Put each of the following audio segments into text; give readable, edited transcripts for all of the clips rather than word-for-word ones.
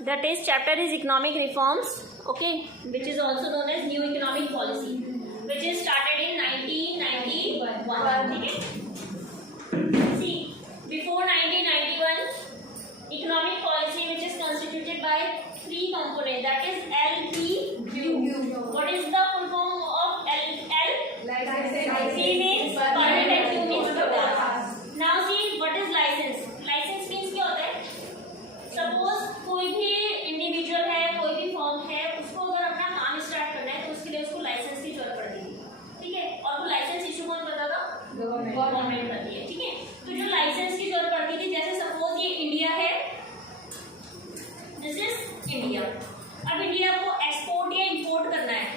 That is chapter is economic reforms, okay, which is also known as new economic policy, which is started in 1991. Okay, see, before 1991 economic policy which is constituted by three components, that is L, P, U. What is the full form of L? P means permit and Q means quotas. Now see, what is license? License means क्या होता है? Suppose कोई भी individual है, कोई भी form है, उसको अगर अपना काम स्टार्ट करना है तो उसके लिए उसको लाइसेंस की जरूरत पड़ती है, ठीक है, और वो लाइसेंस इशू कौन करता था? गवर्नमेंट करती है, ठीक है। तो जो लाइसेंस की जरूरत पड़ती थी, जैसे सपोज ये इंडिया है, दिस इज इंडिया। अब इंडिया को एक्सपोर्ट या इंपोर्ट करना है।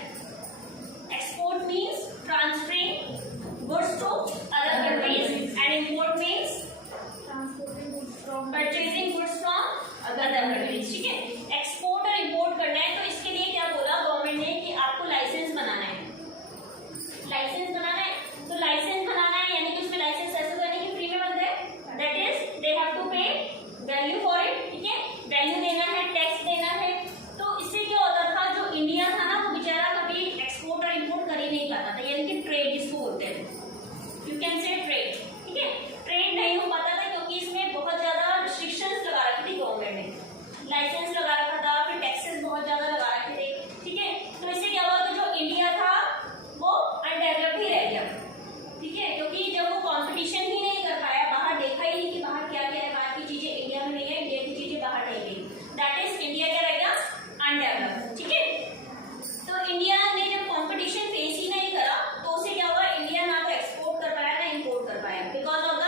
Export means transferring goods to other countries and import means purchasing goods from other countries, ठीक है। एक्सपोर्ट और इंपोर्ट करना है तो इसके लिए क्या बोला गवर्नमेंट ने कि आपको लाइसेंस बनाना है। लाइसेंस बनाना है तो लाइसेंस बनाना है यानी कि उसमें लाइसेंस ऐसे तो नहीं कि फ्री में बनता है, that is they have to pay value for it, ठीक है, वैल्यू देना है, टैक्स देना है। तो इससे क्या होता था, जो इंडिया था ना वो बेचारा कभी एक्सपोर्ट और इंपोर्ट कर ही नहीं पाता था, यानी कि ट्रेड जिसको बोलते हैं, यू कैन से ट्रेड, ठीक है, ट्रेड नहीं हो पाता था क्योंकि इसमें बहुत ज्यादा रिस्ट्रिक्शंस लगा रखी थी गवर्नमेंट ने, लाइसेंस लगा रखा था, फिर टैक्सेस बहुत ज्यादा लगा रखे थे, ठीक है। तो इससे क्या हुआ कि जो इंडिया था वो अनडेवलप्ड ही रह गया, ठीक है, क्योंकि जब वो कंपटीशन ही नहीं कर पाया, बाहर देखा ही नहीं कि बाहर क्या क्या है, बाहर की चीजें इंडिया में नहीं है, इंडिया की चीजें बाहर नहीं गई, दैट इज इंडिया क्या रहेगा? अनडेवलप्ड, ठीक है। तो इंडिया ने जब कंपटीशन फेस ही नहीं करा तो उसे क्या हुआ, इंडिया ना तो एक्सपोर्ट कर पाया ना इंपोर्ट कर पाया, because of the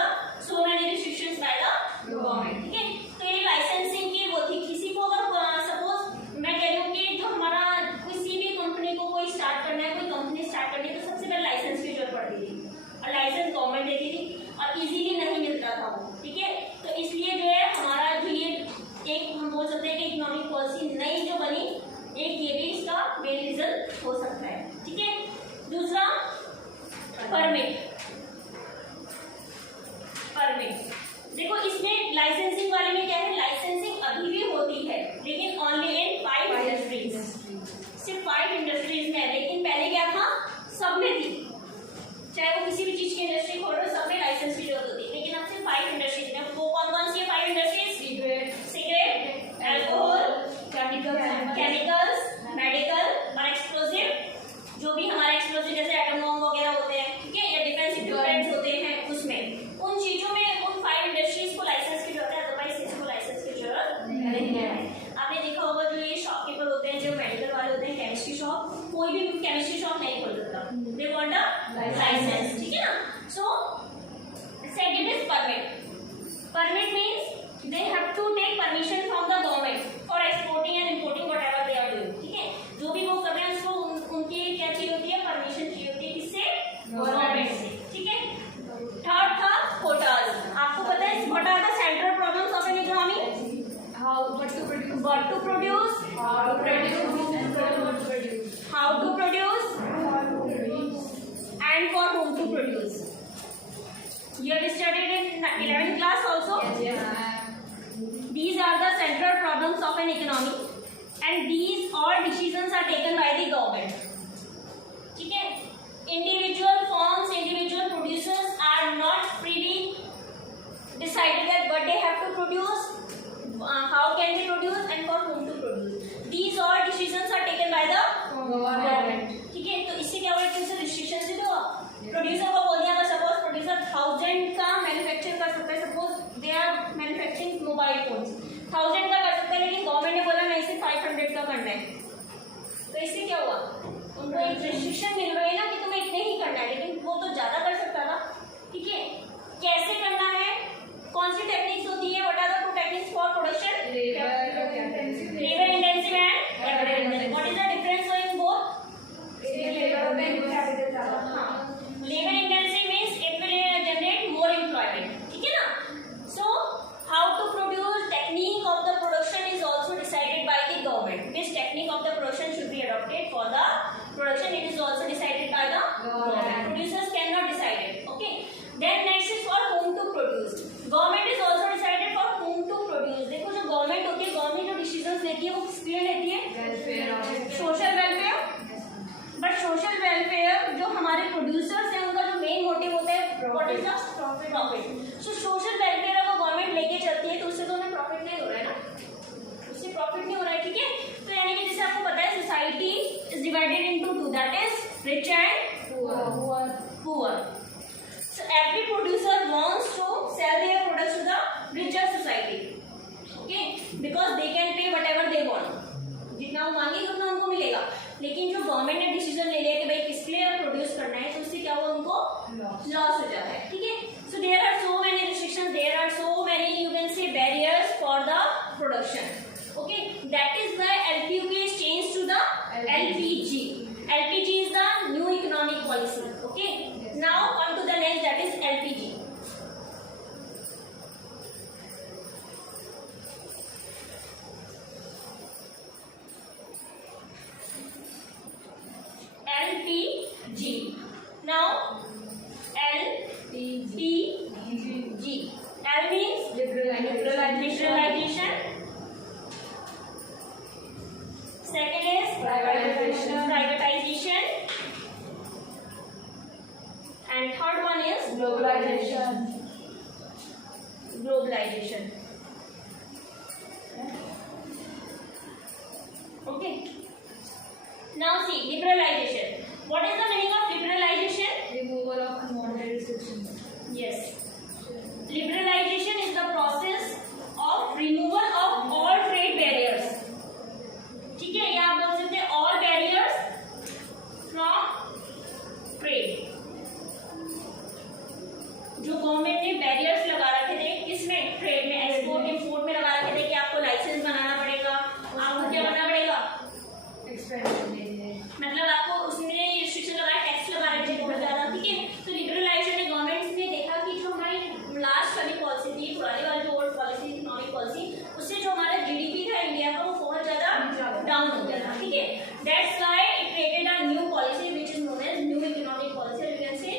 so many restrictions bye the government, ठीक है। तो ये लाइसेंसिंग की वो थी। किसी को अगर सपोज मैं कह रही हूँ कि जो हमारा किसी भी कंपनी को कोई स्टार्ट करना है, कोई कंपनी स्टार्ट करनी है तो सबसे पहले लाइसेंस की जरूरत पड़ती थी, और लाइसेंस गवर्नमेंट देती थी और इजीली नहीं मिलता था वो, ठीक है। तो इसलिए जो है हमारा जो ये एक हम बोल सकते हैं कि इकोनॉमिक पॉलिसी नई जो बनी, एक ये भी इसका मेन रीजन हो सकता है, ठीक है। दूसरा परमिट। परमिट देखो, इसमें लाइसेंसिंग वाले में क्या है, लाइसेंसिंग अभी भी होती है लेकिन ओनली इन 5 इंडस्ट्रीज, सिर्फ 5 इंडस्ट्रीज में है, लेकिन पहले क्या था, सब में थी, चाहे वो किसी भी चीज की इंडस्ट्री खोल रहे हो सब में लाइसेंस की जरूरत होती है, लेकिन अब सिर्फ 5 इंडस्ट्रीज में। वो कौन कौन सी है 5 industries? Cigarette, alcohol, chemicals, medical और एक्सप्लोजिव, जो भी हमारे एक्सप्लोजिव जैसे एटम बॉम्ब वगैरह होते हैं, ठीक है, या डिफेंस इक्विपमेंट्स होते हैं, उसमें उन चीजों में उन 5 इंडस्ट्रीज को लाइसेंस की जरूरत है, अदरवाइज किसी को लाइसेंस की जरूरत नहीं है। आपने देखा होगा जो ये शॉपकीपर होते हैं, जो मेडिकल वाले होते हैं, केमिस्ट्री शॉप, कोई भी केमिस्ट्री शॉप नहीं खोल सकता, दे वांट अ लाइसेंस, ठीक है ना। So second is permit. Permit means they have to take permission from the government for exporting and importing whatever they are doing, ठीक है। जो भी वो कर रहे हैं उसको उनकी क्या चाहिए होती है, परमिशन चाहिए होती है, किससे? गवर्नमेंट से, ठीक है। थर्ड था कोटाज। आपको पता है what are the central problems of an economy? what to produce, how to produce, and for whom to produce. You have studied in 11th class also. Yes. These are the central problems of an economy, and these all decisions are taken by the government. ठीक है, individual firms, individual producers are not freely decided that what they have to produce, how can they produce and for whom to produce. These all decisions are taken by the government, ठीक है। तो इससे क्या हुआ कि उसे restriction से तो प्रोड्यूसर को बोल दिया, अगर सपोज प्रोड्यूसर 1000 का मैन्युफैक्चर कर सकता है, suppose they are manufacturing mobile phones 1000 का कर सकता है, लेकिन गवर्नमेंट ने बोला नहीं सिर्फ 500 का करना है, तो इससे क्या हुआ, उनको एक रिस्ट्रिक्शन मिल रही है ना कि तुम्हें इतने ही करना है, लेकिन वो तो ज्यादा कर सकता था, ठीक है। कैसे करना है, कौन सी टेक्निक्स होती है, what are the two techniques for production? Labour intensive and capital intensive. What is the difference in both? Labour intensive means it will generate more employment, ठीक है ना। So how to produce, technique of the production is also decided by the government. Which technique of the production should be adopted for the production, it is also decided what is the profit. So social welfare अगर government लेके चलती है तो उससे तो उन्हें profit नहीं हो रहा है ना, उससे प्रॉफिट नहीं हो रहा है, ठीक है। तो यानी कि जैसे आपको पता है society is divided into two, that is rich and poor. So every producer wants to sell their products to the richer society, okay? Because they can pay whatever they want. जितना वो मांगेंगे उतना उनको मिलेगा। लेकिन जो गवर्नमेंट ने decision ले लिया कि भाई किस लिए प्रोड्यूस करना है, तो उससे क्या हुआ, उनको लॉस हो जाता है, ठीक है। So there are so many restrictions, there are so many, you can say, barriers for the production, okay? That is why LPUK is changed to the LPG. LPG is the new economic policy, okay? Now come to the next, that is LPG. LPG. Now LPG. L means liberalization. Second is privatization. And third one is globalization. Okay. Now see, liberalization. What is the meaning of liberalization? Removal of unwanted restrictions. Yes. Liberalization is the process of removal of all trade barriers. ठीक है, या आप बोल सकते हैं all barriers from trade. जो government ने barriers लगा रखे थे किसमें, ट्रेड में, एक्सपोर्ट इंपोर्ट में लगा रखे थे कि आपको लाइसेंस बनाना पड़ेगा, आपको क्या बनना पड़ेगा, मतलब आपको उसमें ये रिस्ट्रिक्शन लगा, टैक्स लगा रखे थे बहुत ज्यादा, ठीक है। तो लिबरलाइजेशन ने गवर्नमेंट ने देखा कि जो हमारी लास्ट वाली पॉलिसी थी, पुरानी वाली जो ओल्ड पॉलिसी, इकोनॉमिक पॉलिसी, उससे जो हमारा जीडीपी था इंडिया का वो बहुत ज्यादा डाउन हो गया था, ठीक है। That's why it created a new policy which is known as new economic policy, you can say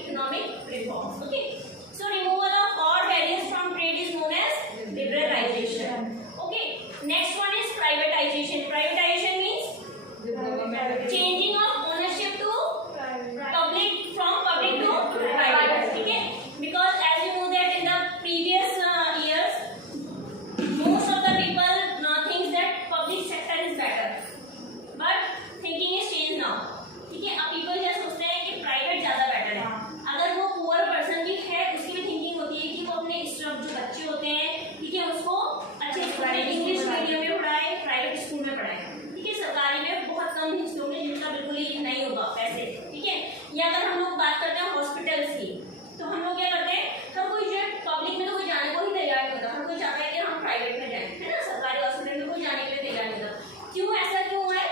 economic reforms, okay? So removal of all barriers from trade is known as liberalization, okay? Next one is privatization. Privatization means changing of ownership to public, from public to private, ठीक है। Because as you know that in the previous years most of the people thinks that public sector is better, but thinking is changed now, ठीक है। अब people क्या सोचते हैं कि private ज्यादा बेटर है। अगर वो पुअर पर्सन की है, उसकी भी थिंकिंग होती है कि वो अपने जो बच्चे होते हैं, ठीक है, उसको अच्छे स्कूल में इंग्लिश मीडियम में पढ़ाए, प्राइवेट स्कूल में पढ़ाए, ठीक है। सरकारी में बहुत कम हिस्सों में जिनका बिल्कुल ही नहीं होगा पैसे, ठीक है। या अगर हम लोग बात करते हैं हॉस्पिटल्स की, तो हम लोग क्या करते हैं, हर कोई जो पब्लिक में तो कोई जाने को ही तैयार नहीं होता, हर कोई चाहता है कि हम प्राइवेट में जाए, है ना। सरकारी हॉस्पिटल में कोई जाने के लिए तैयार नहीं होता। क्यों, ऐसा क्यों है?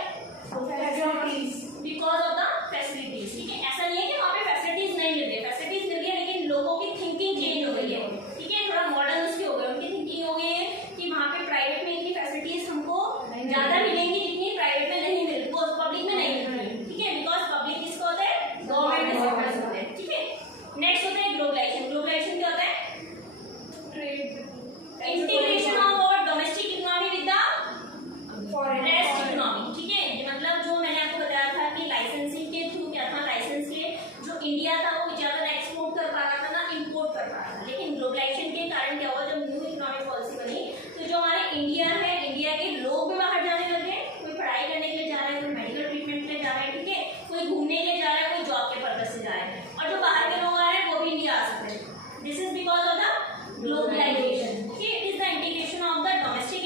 बिकॉज ऑफ द फैसिलिटीज, ठीक है। ऐसा नहीं है कि वहाँ पे फैसिलिटीज नहीं मिल रही, फैसिलिटीज मिल रही है, लेकिन लोगों की थिंकिंग चेंज हो गई है, ठीक है। थोड़ा मॉडर्न उसके हो गए, उनकी थिंकिंग हो गई है कि वहाँ पे प्राइवेट में इतनी फैसिलिटीज हमको ज्यादा मिलेंगी जितनी प्राइवेट में नहीं मिलती, पब्लिक में नहीं मिलती, ठीक है। बिकॉज पब्लिक किसको होता है, गवर्नमेंट के सर्विस होते हैं, ठीक है। नेक्स्ट होता है ग्लोबलाइजेशन। ग्लोबलाइजेशन क्या होता है, इंटीग्रेशन ऑफ और domestic economy with the rest economy, ठीक है। मतलब जो मैंने आपको बताया था कि लाइसेंसिंग के थ्रू क्या था, लाइसेंस के जो इंडिया था वो ज्यादा एक्सपोर्ट कर पा रहा था ना इंपोर्ट कर पा रहा था। लेकिन ग्लोबलाइजेशन के कारण क्या हुआ, जब न्यू इकोनॉमिक पॉलिसी बनी तो जो हमारे इंडिया है, इंडिया के लोग भी बाहर जाने लगे, कोई पढ़ाई करने के लिए जा रहे हैं, कोई मेडिकल ट्रीटमेंट के लिए जा रहे हैं, ठीक है, कोई घूमने के लिए जा रहा है, कोई जॉब के पर्पज से जा रहे हैं, और जो बाहर के लोग आ रहे हैं वो भी इंडिया आ सकते हैं। This is because of the globalisation, okay. It is the integration of the domestic